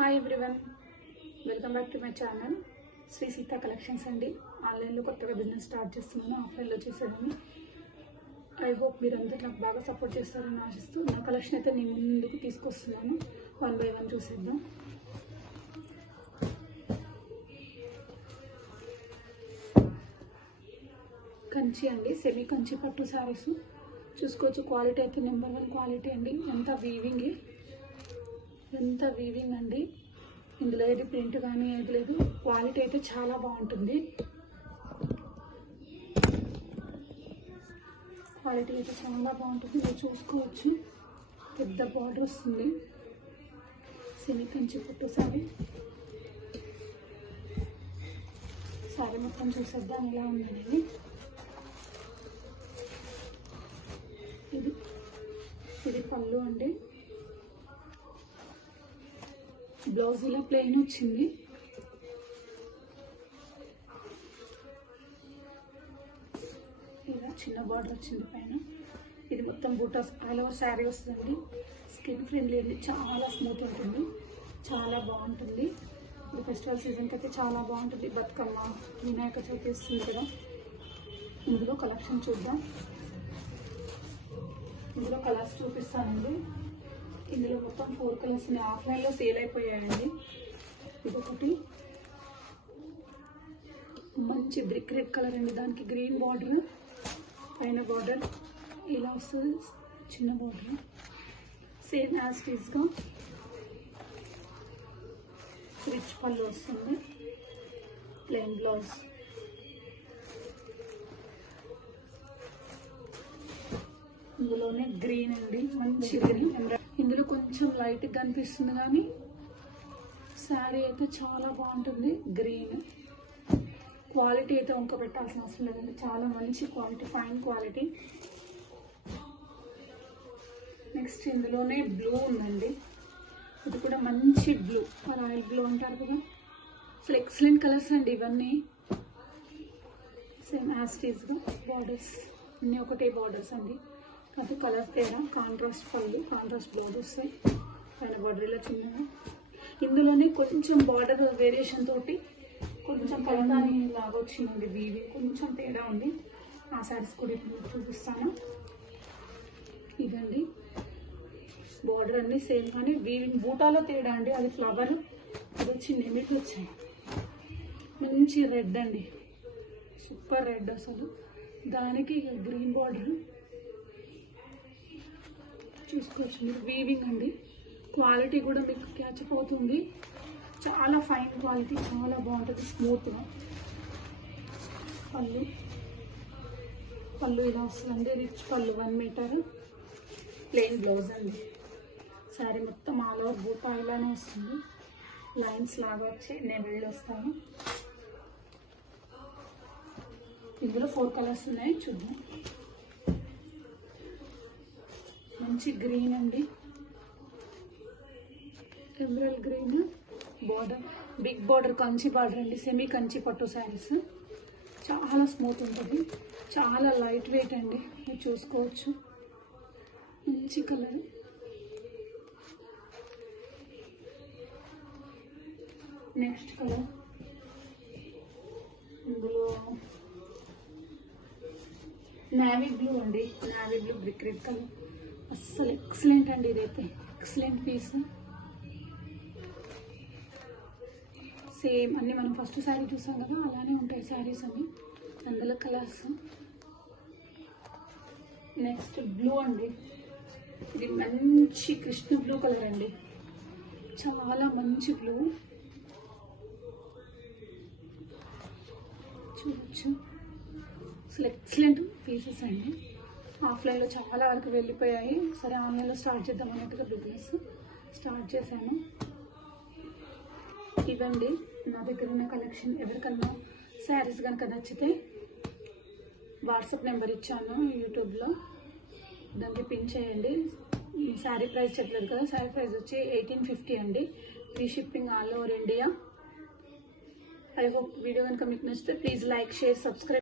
Hi everyone, welcome back to my channel Sri Sita collections అండి. ఆన్లైన్లో కొత్తగా బిజినెస్ స్టార్ట్ చేస్తున్నాను, ఆఫ్లైన్లో చేసేదాన్ని. ఐ హోప్ మీరందరూ నాకు బాగా సపోర్ట్ చేస్తారని ఆశిస్తూ నా కలెక్షన్ అయితే నేను ముందుకు తీసుకొస్తున్నాను. 1 by 1 చూసేద్దాం. కంచి అండి, సెమీ కంచి పట్టు శారీస్ చూసుకోవచ్చు. క్వాలిటీ అయితే నెంబర్ 1 క్వాలిటీ అండి. ఎంత వీవింగ్ అండి, ఇందులో ఏది ప్రింట్ కానీ ఏది లేదు. క్వాలిటీ అయితే చాలా బాగుంటుంది. మీరు చూసుకోవచ్చు. పెద్ద బార్డర్ వస్తుంది. సెమీ కంచి పట్టు శారీ మొత్తం చూసేద్దాం ఎలా ఉందనేది. ఇది పళ్ళు అండి. బ్లౌజ్ ఇలా ప్లెయిన్ వచ్చింది. ఇలా చిన్న బార్డర్ వచ్చింది పైన. ఇది మొత్తం బూటా స్టైల్ శారీ వస్తుంది. స్కిన్ ఫ్రెండ్లీ అండి, చాలా స్మూత్ ఉంటుంది, చాలా బాగుంటుంది. ఇది ఫెస్టివల్ సీజన్కి అయితే చాలా బాగుంటుంది. బతుకమ్మ, వినాయక చవితి వస్తుంది కదా. ఇందులో కలెక్షన్ చూద్దాం. ఇందులో కలర్స్ చూపిస్తానండి. ఇందులో మొత్తం 4 కలర్స్ ఆఫ్లైన్లో సేల్ అయిపోయాయండి. ఇదొకటి మంచి బ్రిక్ రెడ్ కలర్ అండి. దానికి గ్రీన్ బార్డర్, పైన బార్డర్ ఇలా వస్తుంది. చిన్న బార్డర్ సేమ్ యాజ్ టీజ్గా రిచ్ పళ్ళు వస్తుంది. Plain blouse. ఇందులోనే గ్రీన్ అండి, మంచి గ్రీన్. ఇందులో కొంచెం లైట్ కనిపిస్తుంది కానీ శారీ అయితే చాలా బాగుంటుంది. గ్రీన్ క్వాలిటీ అయితే వంక పెట్టాల్సిన అవసరం లేదండి, చాలా మంచి క్వాలిటీ, ఫైన్ క్వాలిటీ. నెక్స్ట్ ఇందులోనే బ్లూ ఉందండి. ఇది కూడా మంచి బ్లూ, రాయల్ బ్లూ అంటారు కదా. అసలు ఎక్సలెంట్ కలర్స్ అండి ఇవన్నీ. సేమ్ యాస్టీస్గా బార్డర్స్ అన్నీ ఒకటే బార్డర్స్ అండి. అది కలర్ తేడా. కాంట్రాస్ట్ పళ్ళు, కాంట్రాస్ట్ బ్లౌజ్ వస్తాయి. పైన బార్డర్ ఇలా చిన్నగా. ఇందులోనే కొంచెం బార్డర్ వేరియేషన్ తోటి కొంచెం కలకాని లాగా వచ్చిందండి. వీవి కొంచెం తేడా ఉంది. ఆ శారీస్ కూడా ఇప్పుడు చూపిస్తాను. ఇదండి బార్డర్ అన్నీ సేమ్ కానీ వీవింగ్ బూటాలో తేడా అండి. అది ఫ్లవర్, అది వచ్చి నెమిటి వచ్చాయి. మంచి రెడ్ అండి, సూపర్ రెడ్ అసలు. దానికి గ్రీన్ బార్డర్ చూసుకోవచ్చు మీరు. వీవింగ్ అండి, క్వాలిటీ కూడా మీకు క్యాచప్ అవుతుంది. చాలా ఫైన్ క్వాలిటీ, చాలా బాగుంటుంది, స్మూత్గా. పళ్ళు ఇలా వస్తుందండి, రిచ్ పళ్ళు, 1 మీటర్. ప్లెయిన్ బ్లౌజ్ అండి. శారీ మొత్తం ఆల్ ఓవర్ బూటా ఇలానే వస్తుంది. లైన్స్ లాగా వచ్చి నేను వెళ్ళొస్తాను. ఇందులో 4 కలర్స్ ఉన్నాయి, చూద్దాం. మంచి గ్రీన్ అండి, emerald green. Border big border, Kanchi border అండి. సెమీ కంచి పట్టు శారీస్ చాలా స్మూత్ ఉంటుంది, చాలా లైట్ వెయిట్ అండి. మీరు చూసుకోవచ్చు. మంచి కలర్. నెక్స్ట్ కలర్ ఇందులో నావీ బ్లూ అండి. Navy blue brick red colour అస్సలు ఎక్సలెంట్ అండి. ఇదైతే ఎక్సలెంట్ పీస్. సేమ్ అన్నీ మనం ఫస్ట్ శారీ చూసాం కదా, అలానే ఉంటాయి శారీస్ అన్ని. అందులో కలర్స్. నెక్స్ట్ బ్లూ అండి. ఇది మంచి కృష్ణ బ్లూ కలర్ అండి, చాలా మంచి బ్లూ. చూడొచ్చు, అసలు ఎక్సలెంట్ పీసెస్ అండి. ఆఫ్లైన్లో చాలా వరకు వెళ్ళిపోయాయి. సరే ఆన్లైన్లో స్టార్ట్ చేద్దాం అన్నట్టుగా బిజినెస్ స్టార్ట్ చేశాను. ఇదండి నా దగ్గర ఉన్న కలెక్షన్. ఎవరికన్నా శారీస్ కనుక నచ్చితే వాట్సాప్ నెంబర్ ఇచ్చాను యూట్యూబ్లో, దానికి పిన్ చేయండి. శారీ ప్రైస్ చెప్పలేదు కదా, శారీ ప్రైస్ వచ్చి 1850 అండి. Free shipping all over India. I hope video కనుక మీకు నచ్చితే ప్లీజ్ లైక్, షేర్, సబ్స్క్రైబ్.